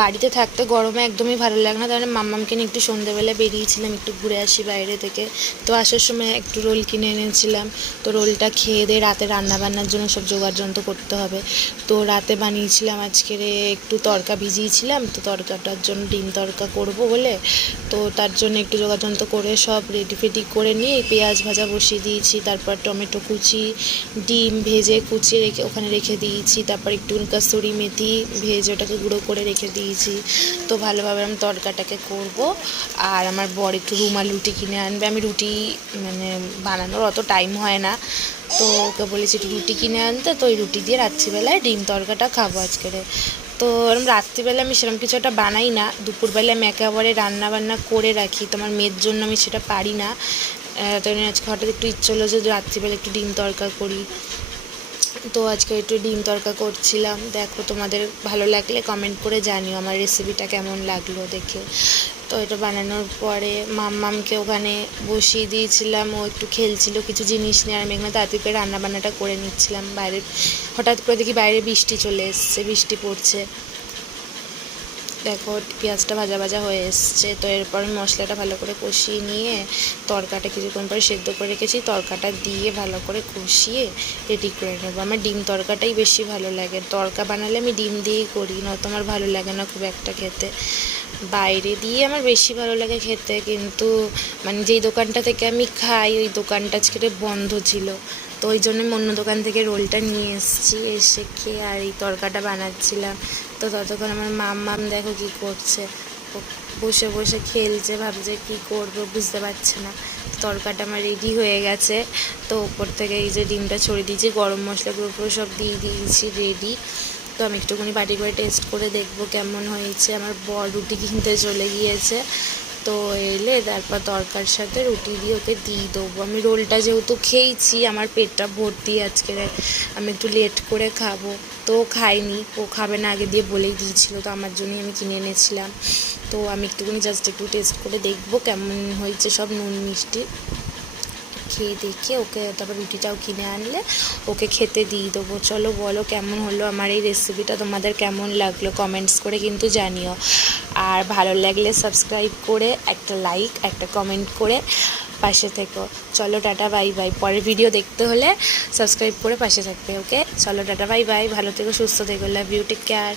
বাড়িতে থাকতে গরমে একদমই ভালো লাগে না, তাহলে মাম্মামকে নিয়ে একটু সন্ধ্যেবেলা বেরিয়েছিলাম একটু ঘুরে আসি বাইরে থেকে। তো আসার সময় একটু রোল কিনে এনেছিলাম। তো রোলটা খেয়ে দিয়ে রাতে রান্নাবান্নার জন্য সব জোগাড়যন্ত্র করতে হবে। তো রাতে বানিয়েছিলাম আজকের একটু তড়কা ভিজিয়েছিলাম, তো তড়কাটার জন্য ডিম তড়কা করব বলে, তো তার জন্য একটু জোগাড়যন্ত্র করে সব রেডি ফেডি করে নিয়ে পেঁয়াজ ভাজা বসিয়ে দিয়েছি। তারপর টমেটো কুচি, ডিম ভেজে কুচিয়ে রেখে ওখানে রেখে দিয়েছি। তারপর একটু কসুরি মেথি ভেজে ওটাকে গুঁড়ো করে রেখে দিয়েছি। তো ভালোভাবে আমি তড়কাটাকে করব। আর আমার বর একটু রুমাল রুটি কিনে আনবে। আমি রুটি মানে বানানোর অত টাইম হয় না, তো ওকে বলেছি একটু রুটি কিনে আনতে। তো ওই রুটি দিয়ে রাত্রিবেলায় ডিম তড়কাটা খাবো আজকের। তো এরকম রাত্রিবেলা আমি সেরকম কিছু একটা বানাই না, দুপুরবেলা আমি একেবারে রান্না বান্না করে রাখি। তো আমার মেয়ের জন্য আমি সেটা পারি না। তো আজকে হঠাৎ একটু ইচ্ছে হলো যে রাত্রিবেলা একটু ডিম তড়কা করি। তো আজকে একটু ডিম তড়কা করছিলাম। দেখো, তোমাদের ভালো লাগলে কমেন্ট করে জানিও আমার রেসিপিটা কেমন লাগলো দেখে। তো এটা বানানোর পরে মাম্মামকে ওখানে বসিয়ে দিয়েছিলাম, ও একটু খেলছিল কিছু জিনিস নিয়ে, আর আমি এখানে তাড়াতাড়ি করে রান্নাবান্নাটা করে নিচ্ছিলাম। বাইরে হঠাৎ করে দেখি বাইরে বৃষ্টি চলে এসছে, বৃষ্টি পড়ছে। দেখো পেঁয়াজটা ভাজা ভাজা হয়ে এসছে। তো এরপর আমি মশলাটা ভালো করে কষিয়ে নিয়ে তড়কাটা কিছুক্ষণ পরে সেদ্ধ করে রেখেছি, তড়কাটা দিয়ে ভালো করে কষিয়ে রেডি করে নেবো। আমার ডিম তড়কাটাই বেশি ভালো লাগে। তড়কা বানালে আমি ডিম দিয়েই করি, নয়তো আমার ভালো লাগে না খুব একটা খেতে। বাইরে দিয়ে আমার বেশি ভালো লাগে খেতে, কিন্তু মানে যেই দোকানটা থেকে আমি খাই ওই দোকানটা আজকে বন্ধ ছিল। তো ওই জন্য আমি অন্য দোকান থেকে রোলটা নিয়ে এসেছি, এসে খেয়ে আর এই তড়কাটা বানাচ্ছিলাম। তো ততক্ষণ আমার মাম্মাম দেখো কী করছে, বসে বসে খেলছে, ভাবছে কী করবো বুঝতে পারছে না। তড়কাটা আমার রেডি হয়ে গেছে। তো ওপর থেকে এই যে ডিমটা ছড়িয়ে দিয়েছি, গরম মশলাগুলো পুরো সব দিয়ে দিয়েছি রেডি। তো আমি একটুখানি বাটি করে টেস্ট করে দেখবো কেমন হয়েছে। আমার বর রুটি কিনতে চলে গিয়েছে, তো এলে তারপর তড়কার সাথে রুটি দিয়ে ওকে দিয়ে দেবো। আমি রোলটা যেহেতু খেয়েছি আমার পেটটা ভর্তি, আজকে আমি একটু লেট করে খাবো। তো খাইনি, ও খাবে না আগে দিয়ে বলেই দিয়েছিল, তো আমার জন্যই আমি কিনে এনেছিলাম। তো আমি একটুখানি জাস্ট একটু টেস্ট করে দেখবো কেমন হয়েছে সব নুন মিষ্টি। খেয়ে দেখে ওকে তারপর রুটিটাও কিনে আনলে ওকে খেতে দিয়ে দেবো। চলো বলো কেমন হলো আমার এই রেসিপিটা, তোমাদের কেমন লাগলো কমেন্টস করে কিন্তু জানিও। আর ভালো লাগলে সাবস্ক্রাইব করে একটা লাইক একটা কমেন্ট করে পাশে থেকো। চলো টাটা বাই বাই। পরের ভিডিও দেখতে হলে সাবস্ক্রাইব করে পাশে থাকবে। ওকে চলো টাটা বাই বাই, ভালো থেকো সুস্থ থেকো, লাভ ইউ, টেক কেয়ার।